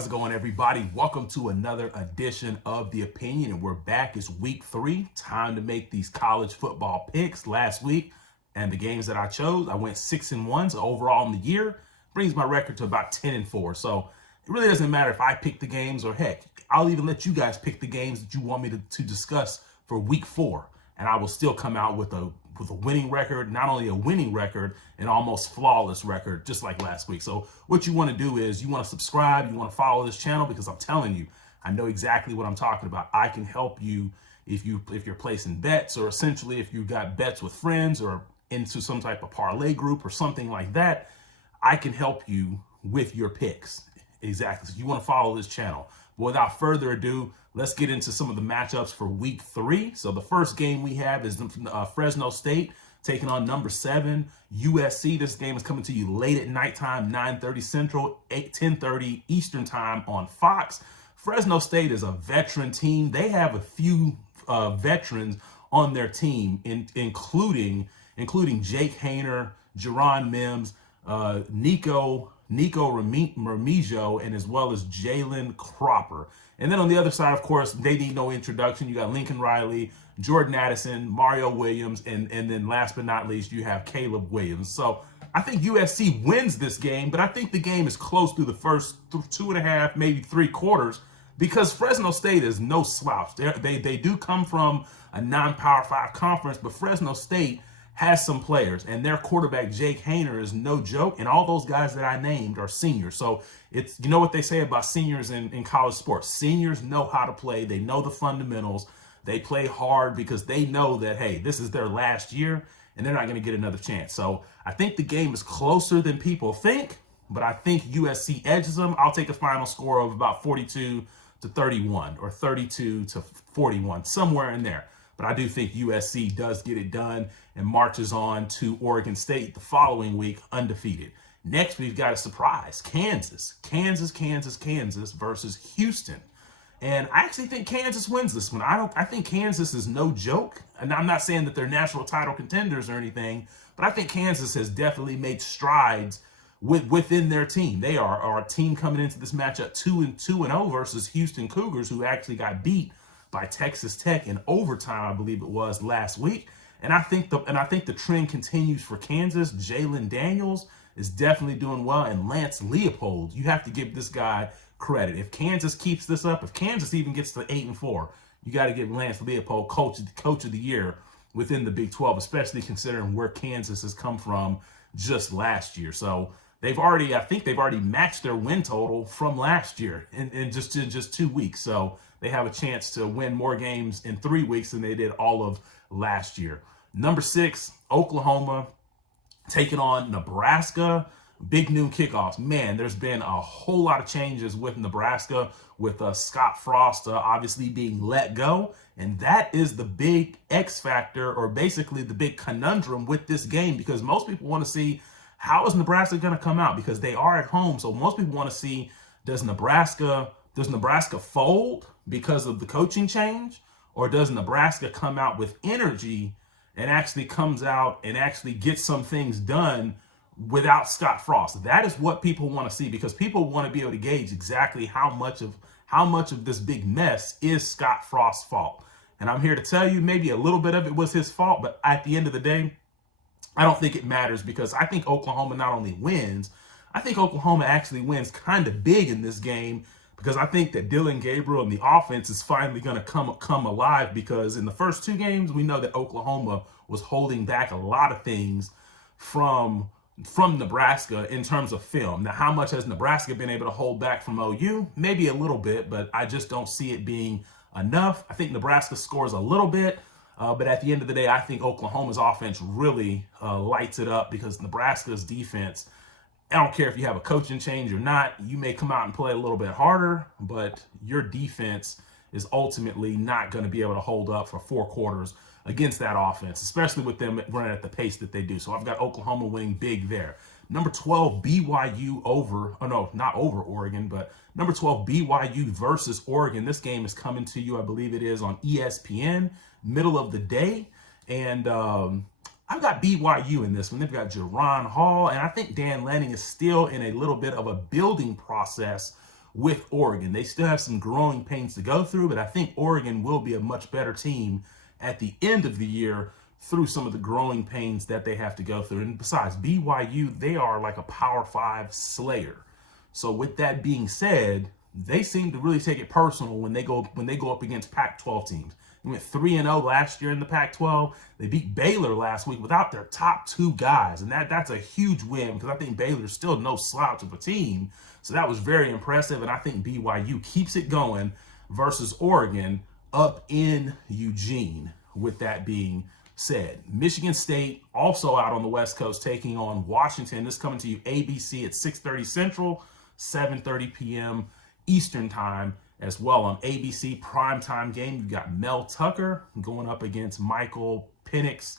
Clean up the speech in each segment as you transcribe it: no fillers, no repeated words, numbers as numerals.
How's it going, everybody? Welcome to another edition of The Opinion, and we're back. It's week 3. Time to make these college football picks. Last week, and the games that I chose, I went 6-1. So overall in the year, brings my record to about 10-4. So it really doesn't matter if I pick the games, or heck, I'll even let you guys pick the games that you want me to discuss for week 4, and I will still come out with a winning record, not only a winning record, an almost flawless record, just like last week. So what you want to do is you want to subscribe, you want to follow this channel, because I'm telling you, I know exactly what I'm talking about. I can help you if you're placing bets, or essentially if you've got bets with friends or into some type of parlay group or something like that. I can help you with your picks. Exactly. So you want to follow this channel. But without further ado, let's get into some of the matchups for week 3. So the first game we have is Fresno State taking on number 7 USC. This game is coming to you late at nighttime, 9:30 Central, 10:30 Eastern time on Fox. Fresno State is a veteran team. They have a few veterans on their team, including Jake Haener, Jerron Mims, Nico Remijo, and as well as Jalen Cropper. And then on the other side, of course, they need no introduction. You got Lincoln Riley, Jordan Addison, Mario Williams, and then last but not least, you have Caleb Williams. So I think USC wins this game, but I think the game is close through the first 2.5, maybe 3 quarters, because Fresno State is no slouch. They do come from a non-Power 5 conference, but Fresno State has some players, and their quarterback Jake Haener is no joke, and all those guys that I named are seniors. So it's, you know what they say about seniors in college sports. Seniors know how to play. They know the fundamentals. They play hard because they know that, hey, this is their last year and they're not going to get another chance. So I think the game is closer than people think, but I think USC edges them. I'll take a final score of about 42-31 or 32-41, somewhere in there. But I do think USC does get it done and marches on to Oregon State the following week undefeated. Next, we've got a surprise. Kansas versus Houston. And I actually think Kansas wins this one. I think Kansas is no joke. And I'm not saying that they're national title contenders or anything, but I think Kansas has definitely made strides within their team. They are a team coming into this matchup 2-2-0 versus Houston Cougars, who actually got beat by Texas Tech in overtime, I believe it was, last week. And I think the trend continues for Kansas. Jalen Daniels is definitely doing well, and Lance Leopold, you have to give this guy credit. If Kansas keeps this up, if Kansas even gets to 8-4, you got to give Lance Leopold coach of the year within the Big 12, especially considering where Kansas has come from just last year. So I think they've already matched their win total from last year in just 2 weeks. So they have a chance to win more games in 3 weeks than they did all of last year. Number 6, Oklahoma taking on Nebraska. Big noon kickoffs. Man, there's been a whole lot of changes with Nebraska, with Scott Frost obviously being let go. And that is the big X factor, or basically the big conundrum with this game, because most people want to see, how is Nebraska going to come out? Because they are at home. So most people want to see, does Nebraska fold because of the coaching change? Or does Nebraska come out with energy and actually comes out and actually gets some things done without Scott Frost? That is what people want to see, because people want to be able to gauge exactly how much of this big mess is Scott Frost's fault. And I'm here to tell you, maybe a little bit of it was his fault, but at the end of the day, I don't think it matters, because I think Oklahoma not only wins, I think Oklahoma actually wins kind of big in this game, because I think that Dylan Gabriel and the offense is finally going to come alive, because in the first 2 games, we know that Oklahoma was holding back a lot of things from Nebraska in terms of film. Now, how much has Nebraska been able to hold back from OU? Maybe a little bit, but I just don't see it being enough. I think Nebraska scores a little bit, but at the end of the day, I think Oklahoma's offense really lights it up, because Nebraska's defense, I don't care if you have a coaching change or not, you may come out and play a little bit harder, but your defense is ultimately not going to be able to hold up for 4 quarters against that offense, especially with them running at the pace that they do. So I've got Oklahoma winning big there. Number 12, BYU not over Oregon, but number 12, BYU versus Oregon. This game is coming to you, I believe it is, on ESPN, middle of the day. And I've got BYU in this one. They've got Jaron Hall, and I think Dan Lanning is still in a little bit of a building process with Oregon. They still have some growing pains to go through, but I think Oregon will be a much better team at the end of the year through some of the growing pains that they have to go through. And besides, BYU, they are like a Power 5 slayer. So with that being said, they seem to really take it personal when they go up against Pac-12 teams. They went 3-0 last year in the Pac-12. They beat Baylor last week without their top two guys, and that's a huge win because I think Baylor's still no slouch of a team. So that was very impressive, and I think BYU keeps it going versus Oregon up in Eugene. With that being said, Michigan State also out on the West Coast taking on Washington. This coming to you ABC at 6:30 Central, 7:30 p.m. Eastern time as well on ABC primetime game. You've got Mel Tucker going up against Michael Penix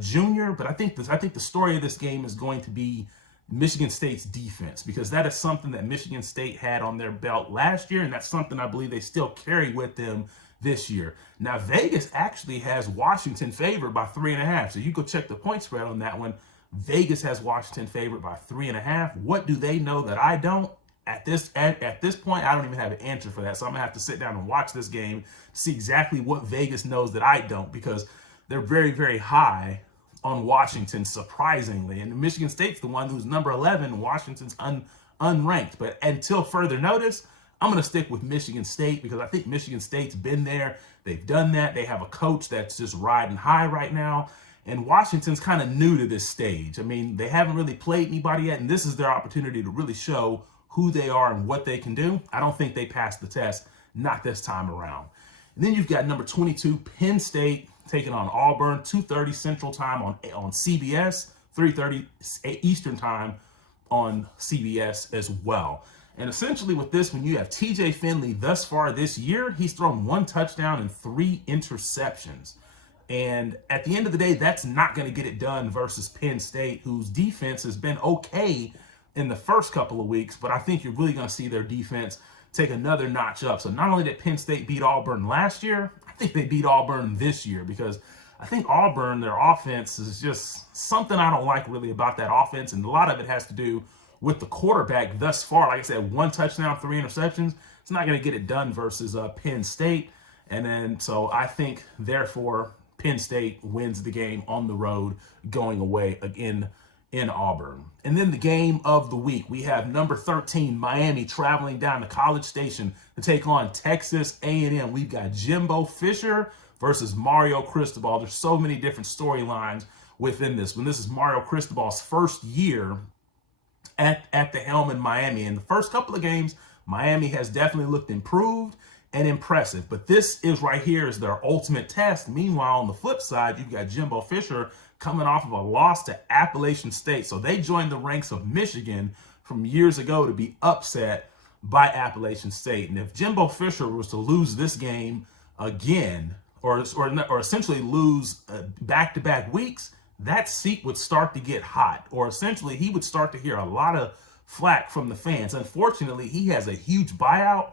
Jr. But I think the story of this game is going to be Michigan State's defense, because that is something that Michigan State had on their belt last year, and that's something I believe they still carry with them this year. Now, Vegas actually has Washington favored by 3.5. So you go check the point spread on that one. Vegas has Washington favored by 3.5. What do they know that I don't? At this point, I don't even have an answer for that. So I'm gonna have to sit down and watch this game to see exactly what Vegas knows that I don't, because they're very, very high on Washington, surprisingly. And Michigan State's the one who's number 11. Washington's unranked. But until further notice, I'm going to stick with Michigan State because I think Michigan State's been there. They've done that. They have a coach that's just riding high right now. And Washington's kind of new to this stage. I mean, they haven't really played anybody yet, and this is their opportunity to really show who they are and what they can do. I don't think they passed the test, not this time around. And then you've got number 22, Penn State, taking on Auburn, 2:30 Central Time on CBS, 3:30 Eastern Time on CBS as well. And essentially with this one, you have TJ Finley thus far this year. He's thrown 1 touchdown and 3 interceptions. And at the end of the day, that's not going to get it done versus Penn State, whose defense has been okay in the first couple of weeks, but I think you're really going to see their defense take another notch up. So not only did Penn State beat Auburn last year, I think they beat Auburn this year, because I think Auburn, their offense is just something I don't like really about that offense. And a lot of it has to do with the quarterback thus far. Like I said, 1 touchdown, 3 interceptions. It's not going to get it done versus Penn State. And then, so I think, therefore, Penn State wins the game on the road, going away again in Auburn. And then the game of the week, we have number 13, Miami, traveling down to College Station to take on Texas A&M. We've got Jimbo Fisher versus Mario Cristobal. There's so many different storylines within this one. This is Mario Cristobal's first year at the helm in Miami. In the first couple of games, Miami has definitely looked improved and impressive. But this is right here is their ultimate test. Meanwhile, on the flip side, you've got Jimbo Fisher coming off of a loss to Appalachian State. So they joined the ranks of Michigan from years ago to be upset by Appalachian State. And if Jimbo Fisher was to lose this game again, or essentially lose back-to-back weeks, that seat would start to get hot, or essentially he would start to hear a lot of flack from the fans. Unfortunately, he has a huge buyout,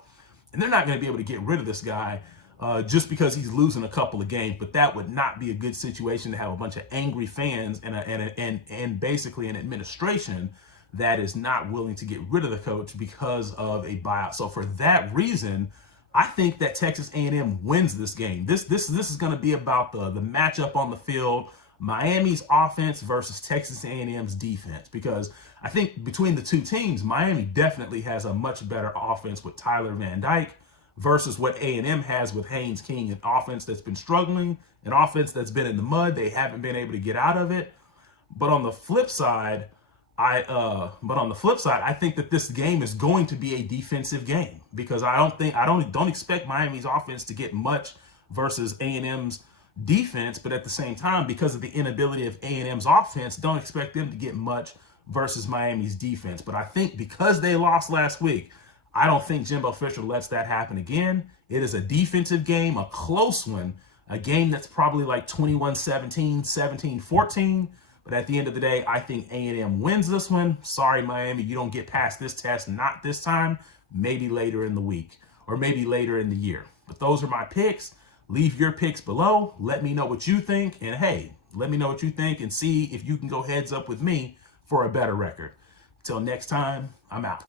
and they're not going to be able to get rid of this guy just because he's losing a couple of games. But that would not be a good situation to have a bunch of angry fans and basically an administration that is not willing to get rid of the coach because of a buyout. So for that reason, I think that Texas A&M wins this game. This is going to be about the matchup on the field. Miami's offense versus Texas A&M's defense, because I think between the two teams, Miami definitely has a much better offense with Tyler Van Dyke versus what A&M has with Haynes King, an offense that's been struggling, an offense that's been in the mud. They haven't been able to get out of it. But on the flip side, I think that this game is going to be a defensive game, because I don't expect Miami's offense to get much versus A&M's defense, but at the same time, because of the inability of A&M's offense, don't expect them to get much versus Miami's defense. But I think because they lost last week, I don't think Jimbo Fisher lets that happen again. It is a defensive game, a close one, a game that's probably like 21-17, 17-14. But at the end of the day, I think A&M wins this one. Sorry, Miami, you don't get past this test. Not this time. Maybe later in the week, or maybe later in the year. But those are my picks. Leave your picks below. Let me know what you think. And hey, let me know what you think and see if you can go heads up with me for a better record. Till next time, I'm out.